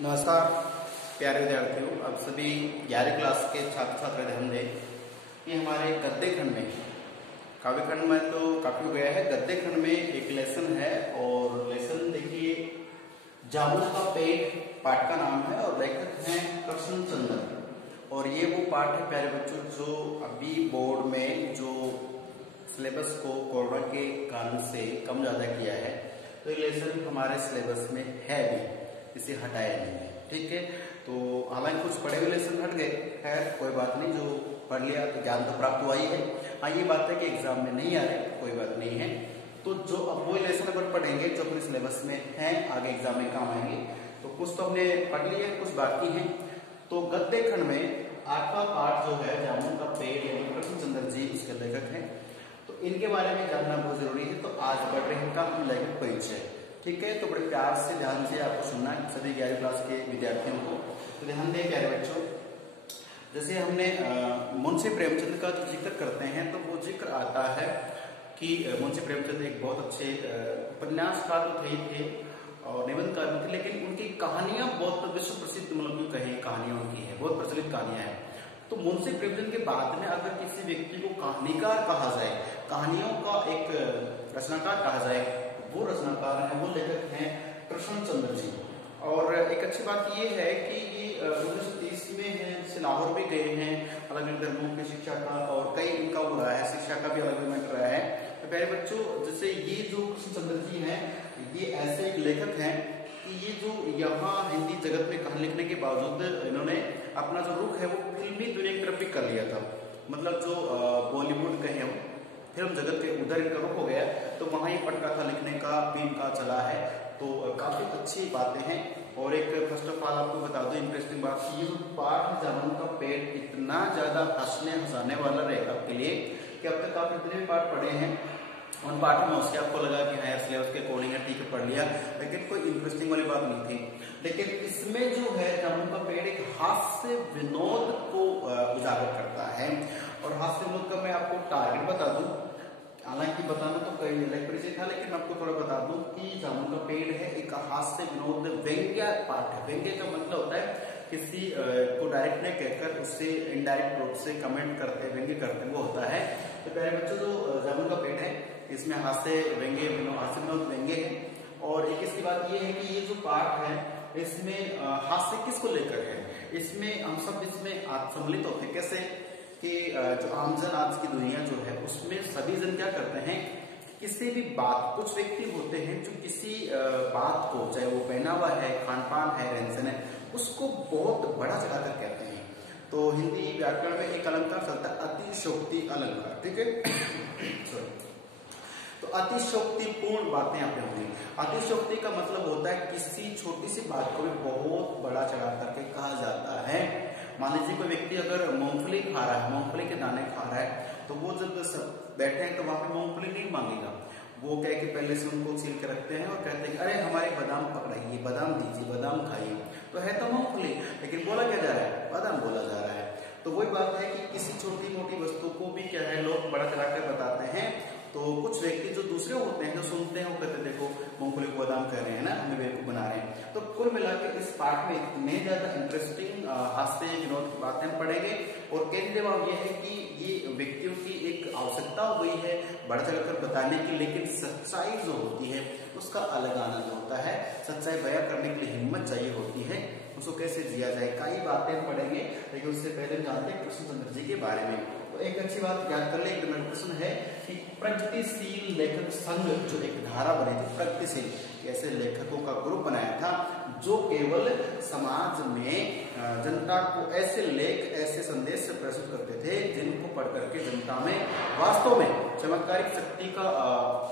नमस्कार प्यारे विद्यार्थियों, अब सभी 11वीं क्लास के छात्र छात्र ध्यान दें कि हमारे गद्य खंड में, काव्य खंड में तो काफी हो गया है, गद्य खंड में एक लेसन है और लेसन देखिए जामुन का पेड़ पाठ का नाम है और लेखक हैं कृष्ण चंद्र। और ये वो पाठ है प्यारे बच्चों जो अभी बोर्ड में जो सिलेबस को कोरोना के कारण से कम ज्यादा किया है, तो ये लेसन हमारे सिलेबस में है भी, इसे हटाया नहीं है। ठीक है, तो हालांकि कुछ पढ़े हुए लेसन हट गए, खैर कोई बात नहीं, जो पढ़ लिया तो ज्ञान तो प्राप्त हुआ ही है। हाँ, ये बात है कि एग्जाम में नहीं आ रहे, कोई बात नहीं है। तो जो अब वो लेसन अगर पढ़ेंगे जो अपने सिलेबस में हैं, आगे एग्जाम में काम आएंगे। तो कुछ तो हमने पढ़ लिया, कुछ बाकी है। तो गद्य खंड में 8वां पाठ जो है जामुन का पेड़ यानी कृष्ण चंद्र जी इसके लेखक हैं, तो इनके बारे में जानना बहुत जरूरी है। तो आज बढ़ रहे हैं इनका हम लेखक परिचय। ठीक है, तो बड़े प्यार से ध्यान से आपको सुनना है सभी 11वीं क्लास के विद्यार्थियों को। तो ध्यान दें प्यारे बच्चों, जैसे हमने मुंशी प्रेमचंद का जो जिक्र करते हैं तो वो जिक्र आता है कि मुंशी प्रेमचंद एक बहुत अच्छे उपन्यासकार तो थे और निबंधकार भी थे, लेकिन उनकी कहानियां बहुत विश्व प्रसिद्ध, मतलब कहें कहानियां उनकी है, बहुत प्रचलित कहानियां हैं। तो मुंशी प्रेमचंद के बाद में अगर किसी व्यक्ति को कहानीकार कहा जाए, कहानियों का एक रचनाकार कहा जाए, वो रचनाकार है, वो लेखक हैं कृष्ण चंद्र जी। और एक अच्छी बात ये है कि ये 1930 में है, लाहौर भी गए हैं, अलग अलग धर्मों की शिक्षा का और कई इनका वो रहा है, शिक्षा का भी अलग अलग रहा है। तो प्यारे बच्चों, जैसे ये जो कृष्ण चंद्र जी हैं, ये ऐसे एक लेखक हैं कि ये जो यहाँ हिंदी जगत में कहानी लिखने के बावजूद इन्होंने अपना जो रुख है वो फिल्मी दुनिया की तरफ भी कर लिया था। मतलब जो बॉलीवुड कहे हम, फिल्म जगत के उधर इनका रुख हो गया, तो वहां ही पटकथा लिखने का भी इनका चला है। तो काफी अच्छी बातें हैं। और एक फर्स्ट ऑफ ऑल आपको बता दो इंटरेस्टिंग बात, ये जो पाठ है जामुन का पेड़ इतना ज्यादा हंसने हंसाने वाला रहेगा आपके लिए कि अब तक आप इतने भी पाठ पढ़े हैं, उन पाठों में उससे आपको लगा कि हायर सिलेबस के अकॉर्डिंग है, ठीक है पढ़ लिया, लेकिन कोई इंटरेस्टिंग वाली बात नहीं थी। लेकिन इसमें जो है जामुन का पेड़ एक हास्य विनोद को उजागर करता है। और हास्य विनोद का मैं आपको टारगेट बता दूं, हालांकि बताना तो कई परिचय था, लेकिन आपको थोड़ा बता दूं कि जामुन का पेड़ है एक हास्य विनोद व्यंग्य पाठ है। व्यंग्य का मतलब होता है किसी को डायरेक्ट नहीं कहकर उससे इनडायरेक्ट रूप से कमेंट करते, व्यंग्य करते, वो होता है। तो प्यारे बच्चों, जो जामुन का पेड़ है इसमें हास्य व्यंग्य हास्य विनोद व्यंग्य है। और एक इसकी बात ये है कि ये जो पाठ है इसमें हास्य किसको लेकर है, इसमें हम सब इसमें सम्मिलित होते हैं। कैसे कि जो आमजन आज की दुनिया जो है उसमें सभी जन क्या करते हैं, किसी भी बात, कुछ व्यक्ति होते हैं जो किसी बात को, चाहे वो पहनावा है, खान पान है, रहन सहन है, उसको बहुत बड़ा चढ़ाकर कहते हैं। तो हिंदी व्याकरण में एक अलंकार चलता है अतिशोक्ति अलंकार। ठीक है तो अतिशोक्तिपूर्ण बातें यहाँ पे होंगी। अतिशोक्ति का मतलब होता है किसी छोटी सी बात को भी बहुत बड़ा चढ़ा करके कहा जाता है। मान लीजिए कोई व्यक्ति अगर मूंगफली खा रहा है, मूंगफली के दाने खा रहा है, तो वो जब बैठे हैं तो वहां पे मूंगफली नहीं मांगेगा, वो कह के पहले से उनको छील के रखते हैं और कहते हैं अरे हमारे बादाम पकड़ाइए, बादाम दीजिए, बादाम खाइए। तो है तो मूंगफली, लेकिन बोला क्या जा रहा है, बादाम बोला जा रहा है। तो वही बात है कि किसी छोटी मोटी वस्तु को भी क्या है लोग बड़ा चढ़ाकर बताते हैं। तो कुछ व्यक्ति जो दूसरे होते हैं, जो सुनते हैं, वो कहते हैं देखो मूंगफली को बादाम कर रहे हैं ना, हमें बेवकूफ बना रहे हैं। तो कुल मिलाकर इस पाठ में इतने ज्यादा इंटरेस्टिंग हास्य विनोद की बातें हम पढ़ेंगे। और कहने जवाब ये है कि ये व्यक्तियों की एक आवश्यकता हो गई है बढ़ चढ़कर बताने की, लेकिन सच्चाई जो होती है उसका अलग आनंद होता है। सच्चाई बयां करने के लिए हिम्मत चाहिए होती है, उसको कैसे जिया जाए, कई बातें हम पढ़ेंगे। लेकिन उससे पहले जानते हैं कृष्ण चंद्र जी के बारे में। तो एक अच्छी बात याद कर ले, एक प्रश्न है कि प्रगतिशील लेखक संघ जो एक धारा बनी थी, प्रगतिशील ऐसे लेखकों का ग्रुप बनाया था जो केवल समाज में जनता को ऐसे लेख, ऐसे संदेश से प्रस्तुत करते थे जिनको पढ़ करके जनता में वास्तव में चमत्कारिक शक्ति का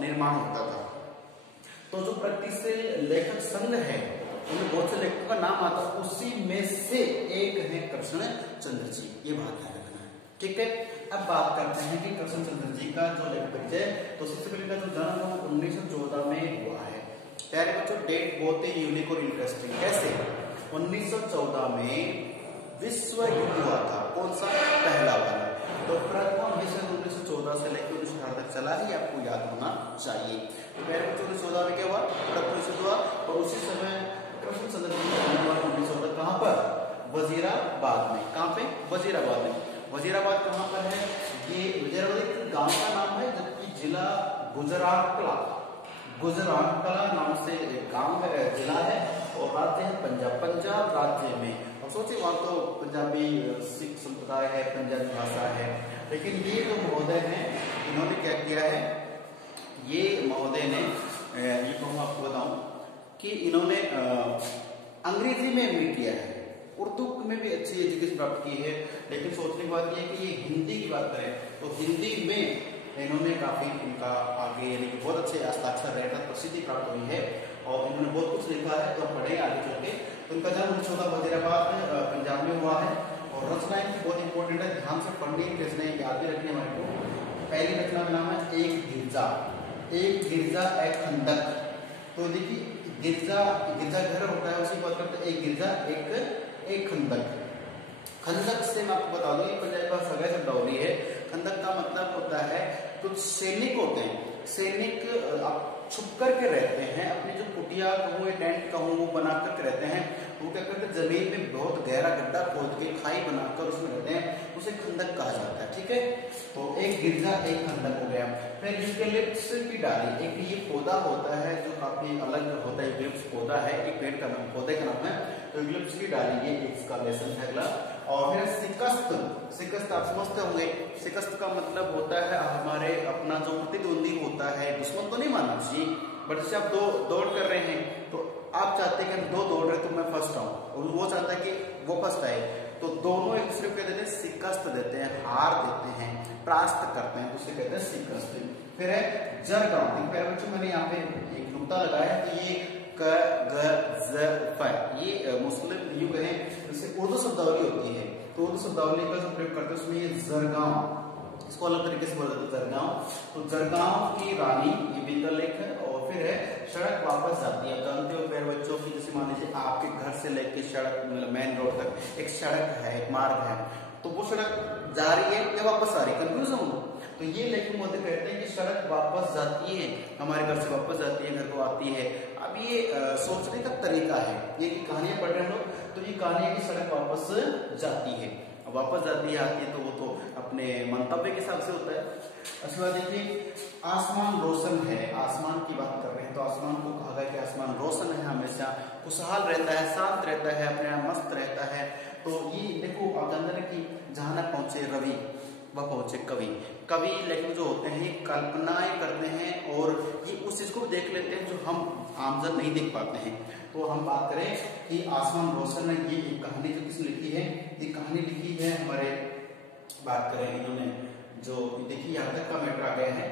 निर्माण होता था। तो जो प्रगतिशील लेखक संघ है उनमें बहुत से लेखकों का नाम आता है, उसी में से एक है कृष्ण चंद्र जी, ये बात ध्यान रखना है। ठीक है, अब बात करते हैं कि कृष्ण चंद्र जी का जो लेखक परिचय। तो सबसे पहले का जो जन्म है 1914 में हुआ है। प्यारे बच्चों, डेट बहुत ही यूनिक और इंटरेस्टिंग। कैसे 1914 में विश्व युद्ध हुआ था, कौन सा, पहला वाला। तो प्रथम विश्व 1914 से लेकर 1918 तक चला ही, आपको याद होना चाहिए। तो प्यारे बच्चों 1914 में क्या हुआ, प्रथम विश्व हुआ। और उसी समय कृष्णचंद्र जी का जन्म 1914 कहाँ पर? वजीराबाद में। कहाँ पे? वजीराबाद में। वजीराबाद कहाँ पर है? ये वजीराबाद एक गांव का नाम है, जबकि जिला गुजरातकला, गुजरातकला नाम से एक गांव है, जिला है, और राज्य है पंजाब। पंजाब राज्य में, अब सोचिए वहां तो पंजाबी सिख संप्रदाय है, पंजाबी भाषा है, लेकिन ये जो महोदय हैं इन्होंने क्या किया है, ये महोदय ने ये कहूँ आपको बताऊं कि इन्होंने अंग्रेजी में एमए किया है, उर्दू में भी अच्छी एजुकेशन प्राप्त की है, लेकिन सोचने की बात यह है कि ये हिंदी की बात करें तो हिंदी में इन्होंने काफी इनका आगे यानी कि बहुत अच्छे हस्ताक्षर रहे था, प्रसिद्धि प्राप्त हुई है और इन्होंने बहुत कुछ लिखा है, तो पढ़े आगे चल के। तो इनका जन्म 1914 वजीराबाद पंजाब में हुआ है और रचना इनकी बहुत इंपॉर्टेंट है, ध्यान से पढ़नी है, रचनाएं याद भी रखनी है हमारे को। पहली रचना का नाम है एक गिरजा, एक गिरजा एक खंडक। तो देखिए गिरजा, गिरजा घर होता है उसी बात करते, एक गिरजा एक खंडक। खंडक से मैं आपको बता दूं ये पंजाबी भाषा का शब्दावली है। खंडक का मतलब होता है कुछ सैनिक होते हैं, सैनिक आप छुप करके रहते हैं, अपनी जो कुटिया कहूँ या टेंट कहूँ वो बना करके रहते हैं, वो क्या करते हैं जमीन में बहुत गहरा गड्ढा खोद के खाई बनाकर उसमें रहते हैं, उसे खंडक कहा जाता है। ठीक है, तो एक गिरजा एक खंडक हो गया। फिर यूकेलिप्टस की डाली, एक ये पौधा होता है जो काफी अलग होता है, यूकेलिप्टस पौधा है, एक पेड़ का नाम, पौधे का नाम है, तो यूकेलिप्टस की डाली, ये इसका लेसन है अगला। और फिर शिकस्त, शिकस्त आप समझते होंगे, शिकस्त का मतलब होता है हमारे अपना जो प्रतिद्वंदी होता है, दुश्मन तो नहीं मानना चाहिए, बट जैसे आप दो दौड़ कर रहे हैं तो आप चाहते हैं कि हम दो दौड़ रहे तो मैं फर्स्ट आऊं, और वो चाहता है कि वो फर्स्ट आए, तो दोनों एक दूसरे को क्या देते हैं, शिकस्त देते हैं, हार देते हैं, परास्त करते हैं, उसे कहते हैं शिकस्त। फिर है जरगांव, फिर बच्चों मैंने यहाँ पे एक नुक्ता लगाया है, तो ये क ग ज फ, ये मुस्लिम युग है, जैसे उर्दू शब्दावली होती है, तो उर्दू शब्दावली का जो प्रयोग करते हैं उसमें ये जरगांव, इसको अलग तरीके से बोला जाता है जरगांव। तो जरगांव की रानी, ये बिंदल लेख है। और फिर है सड़क वापस जाती है, आप जानते हो प्यारे बच्चों की, जैसे मान लीजिए आपके घर से लेके सड़क मतलब मेन रोड तक एक सड़क है, एक मार्ग है, तो वो सड़क जा रही है या वापस आ रही है, कंफ्यूज हो, तो ये लेखक महोदय कहते हैं कि सड़क वापस जाती है, हमारे घर से वापस जाती है, घर को आती है। अब ये सोचने का तरीका है, ये कहानियां पढ़ रहे हैं हम लोग, तो ये कहानी है कि सड़क वापस जाती है, वापस जाती है, आती है, तो वो तो अपने मंतव्य के हिसाब से होता है। उसके बाद देखिए आसमान रोशन है, आसमान की बात कर रहे हैं, तो आसमान को कहा गया कि आसमान रोशन है, हमेशा खुशहाल रहता है, शांत रहता है, अपने आप मस्त रहता है। तो ये देखो आप जानते हैं कि जहां तक पहुंचे रवि वह पहुंचे कवि। कवि लेखक जो होते हैं कल्पनाएं करते हैं और ये उस चीज को देख लेते हैं जो हम आमजन नहीं देख पाते हैं। तो हम बात करें कि आसमान रोशन है, ये एक कहानी जो किसने लिखी है, ये कहानी लिखी है हमारे, बात करें इन्होंने जो देखिए यहाँ तक का मैटर आ गया है,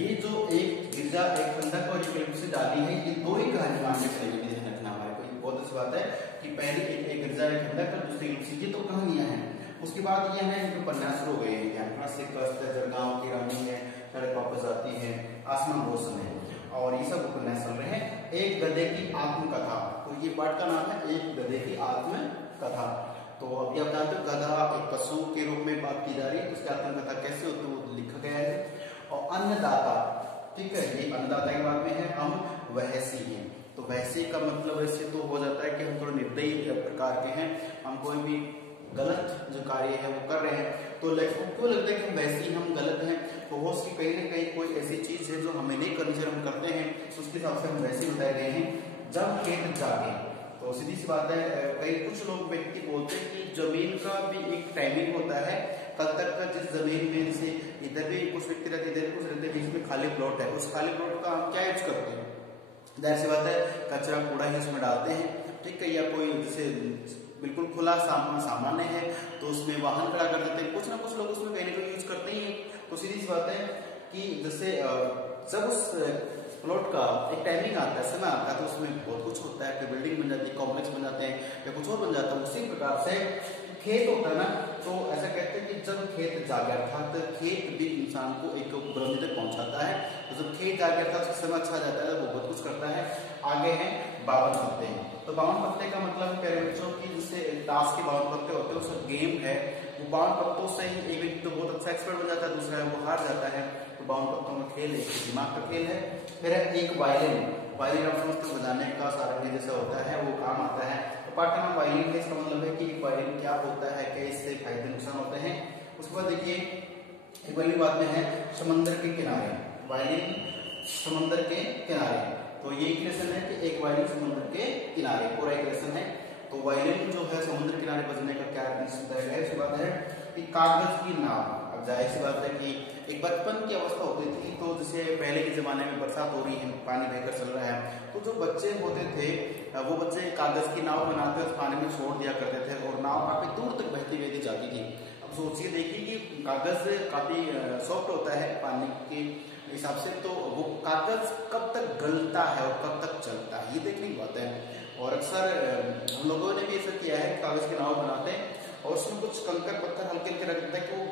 ये जो एक गिरजा एक खंडक और यूकेलिप्टस से डाली है, ये दो ही कहानी मानने चाहिए, ध्यान रखना हमारे को, बहुत अच्छी बात है कि पहली एक गिरजा एक खंडक और दूसरी यूकेलिप्टस, ये तो कहानियां हैं। उसके बाद ये है इनके उपन्यास शुरू हो गए हैं, ध्यान शिकस्त है, जरगांव की रानी है, सड़क वापस आती है, आसमान रोशन है, और ये सब उपन्यास चल रहे हैं। एक गधे की आत्मकथा, तो ये पाठ का नाम है एक गधे की आत्मकथा। तो अभी आप जानते हो गधा एक पशु के रूप में बात की जा रही है, उसकी आत्मकथा कैसे होती है वो लिखा गया है। और अन्नदाता, ठीक है, ये अन्नदाता के बाद में है हम वहसी हैं, तो वहसी का मतलब ऐसे तो हो जाता है कि हम थोड़े निर्दयी प्रकार के हैं, हम कोई भी गलत जो कार्य है वो कर रहे हैं, तो लेखकों को लगता है कि वैसे हम गलत हैं, तो हो उसकी कहीं ना कहीं कोई ऐसी चीज है जो हमें नहीं करनी चाहिए, हम करते हैं, तो उसके हिसाब से हम वैसे बताए गए हैं। जब खेत जागे, तो सीधी सी बात है, कई कुछ लोग व्यक्ति बोलते हैं कि जमीन का भी एक टाइमिंग होता है, कल तक का जिस जमीन में से इधर भी कुछ व्यक्ति रहते, इधर कुछ रहते, बीच में खाली प्लॉट है, उस खाली प्लॉट का हम क्या यूज करते हैं, जाहिर सी बात है कचरा कूड़ा ही उसमें डालते हैं, ठीक है, या कोई जैसे बिल्कुल खुला सामान्य है तो उसमें वाहन खड़ा कर देते हैं, कुछ ना कुछ लोग उसमें कहीं ना कहीं यूज करते ही हैं। तो सीधी सी बात है कि जैसे जब उस प्लॉट का एक टाइमिंग आता है, समय आता है, तो उसमें बहुत कुछ होता है, बिल्डिंग बन जाती है, कॉम्प्लेक्स बन जाते हैं या कुछ और बन जाता है। उसी प्रकार से खेत होता है ना, तो ऐसा कहते हैं कि जब खेत जागे, अर्थात खेत भी इंसान को एक बुलंदी तक पहुंचाता है, तो जब खेत जागे अर्थात उसका समय अच्छा जाता है, वो बहुत कुछ करता है। आगे है 52 पत्ते, तो 52 पत्ते का मतलब प्यारे बच्चों की जैसे ताश के 52 पत्ते होते हैं, उसका गेम है, वो 52 पत्तों से ही एक व्यक्ति तो बहुत अच्छा एक्सपर्ट बन जाता है, दूसरा है वो हार जाता है। तो 52 पत्तों का खेल एक दिमाग का खेल है। फिर है एक वायलिन, वायलिन आप समझते हो बजाने का सारंगी जैसा होता है, वो काम आता है। तो पार्ट का नाम वायलिन है, इसका मतलब है कि वायलिन क्या होता है, क्या इससे फायदे नुकसान होते हैं। उसके बाद देखिए एक वाली बात में है समंदर के किनारे, वायलिन समंदर के किनारे। तो ये एक लेसन है कि एक वायलिन समुद्र के किनारे, पूरा एक लेसन है। तो वायलिन जो है समुद्र किनारे बजने का क्या है, इसके बाद है कि कागज की नाव। अब जाहिर सी बात है कि एक बचपन की अवस्था होती थी, तो जैसे पहले के जमाने में बरसात हो रही है, पानी बहकर चल रहा है, तो जो बच्चे होते थे वो बच्चे कागज की नाव बनाते उस पानी में छोड़ दिया करते थे और नाव काफी दूर तक बहती जाती थी। अब सोचिए देखिए कि कागज काफी सॉफ्ट होता है पानी के हिसाब से, तो वो कागज कब तक गलता है और कब तक चलता है, ये देखने की बात है। और अक्सर हम लोगों ने भी ऐसा किया है, कागज की नाव बनाते हैं और उसमें कुछ कंकर पत्थर हल्के हल्के रख देते हैं कि वो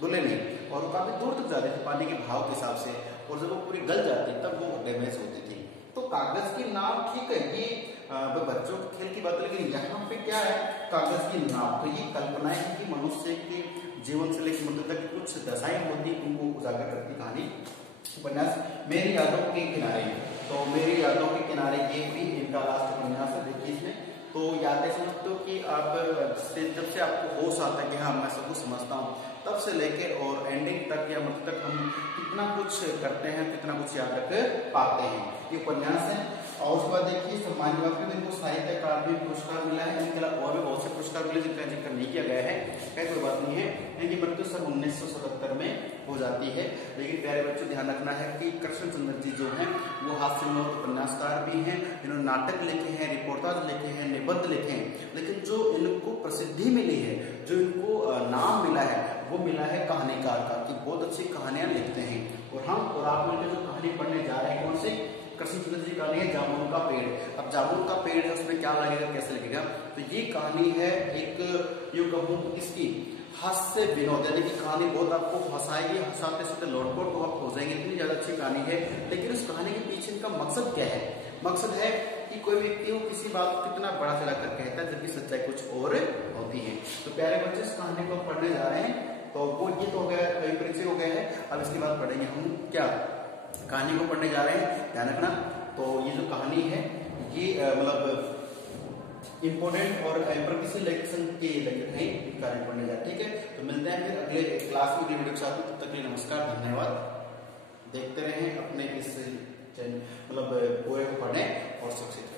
डुले नहीं, और वो काफी दूर तक जाते थे पानी के भाव के हिसाब से, और जब वो पूरी गल जाती तब वो डैमेज होती थी। तो कागज की नाव ठीक है, ये बच्चों के खेल की बात है, लेकिन यहाँ पे क्या है कागज की नाव, तो ये कल्पनाएं है कि मनुष्य के जीवन से लेकर मृत्यु तक कुछ दशाएं होती, उनको उजागर करती कहानी उपन्यास मेरी यादों के किनारे। तो मेरी यादों के किनारे ये भी इनका लास्ट उपन्यास है। देखिए इसमें तो यादें समझते हो कि आप जब से आपको होश आता है कि हाँ मैं सब कुछ समझता हूँ, तब से लेके और एंडिंग तक या मृत्यु तक हम कितना कुछ करते हैं, कितना कुछ याद रख पाते हैं, ये उपन्यास है। और उसके बाद देखिए सम्मानित बात करें तो साहित्य अकादमी पुरस्कार मिला है, इनके अलावा और भी बहुत से पुरस्कार मिले जिनका जिक्र नहीं किया गया है, कोई बात नहीं है। इनकी मृत्यु सन 1977 में हो जाती है। लेकिन प्यारे बच्चों ध्यान रखना है कि कृष्णचंद्र जी जो हैं वो हास्य विनोद उपन्यासकार भी हैं, इन्होंने नाटक लिखे हैं, रिपोर्टाज लिखे हैं, निबंध लिखे हैं, लेकिन जो इनको प्रसिद्धि मिली है, जो इनको नाम मिला है, वो मिला है कहानीकार का, कि बहुत अच्छी कहानियां लिखते हैं। और हम और आप मिलकर जो कहानी पढ़ने जा रहे हैं कौन से कृष्णचंद्र जी कहानी है जामुन का पेड़। अब जामुन का पेड़ है, उसमें क्या लगेगा, कैसे लगेगा, तो ये कहानी है एक यूं कहूं इसकी हास्य विनोद, यानी कि कहानी बहुत आपको हंसाएगी, हंसाते हंसाते लौटपोट तो आप हो जाएंगे, इतनी ज्यादा अच्छी कहानी है। लेकिन उस कहानी के पीछे इनका मकसद क्या है, मकसद है कि कोई व्यक्ति वो किसी बात को कितना बड़ा चलाकर कहता है जबकि सच्चाई कुछ और होती है। तो प्यारे बच्चे इस कहानी को पढ़ने जा रहे हैं, तो वो ये तो हो गया, कई परिचय हो गया है। अब इसके बाद पढ़ेंगे हम क्या, कहानी को पढ़ने जा रहे हैं, ध्यान रखना। तो ये जो कहानी है ये मतलब इंपोर्टेंट और प्रगतिशील लेक्चर के रिलेटेड है, कार्य पढ़ने जा, ठीक है। तो मिलते हैं फिर अगले क्लास में, अगले वीडियो के साथ। तब तक के लिए नमस्कार, धन्यवाद। देखते रहें अपने इस मतलब पूरे को पढ़ें और सक्सेस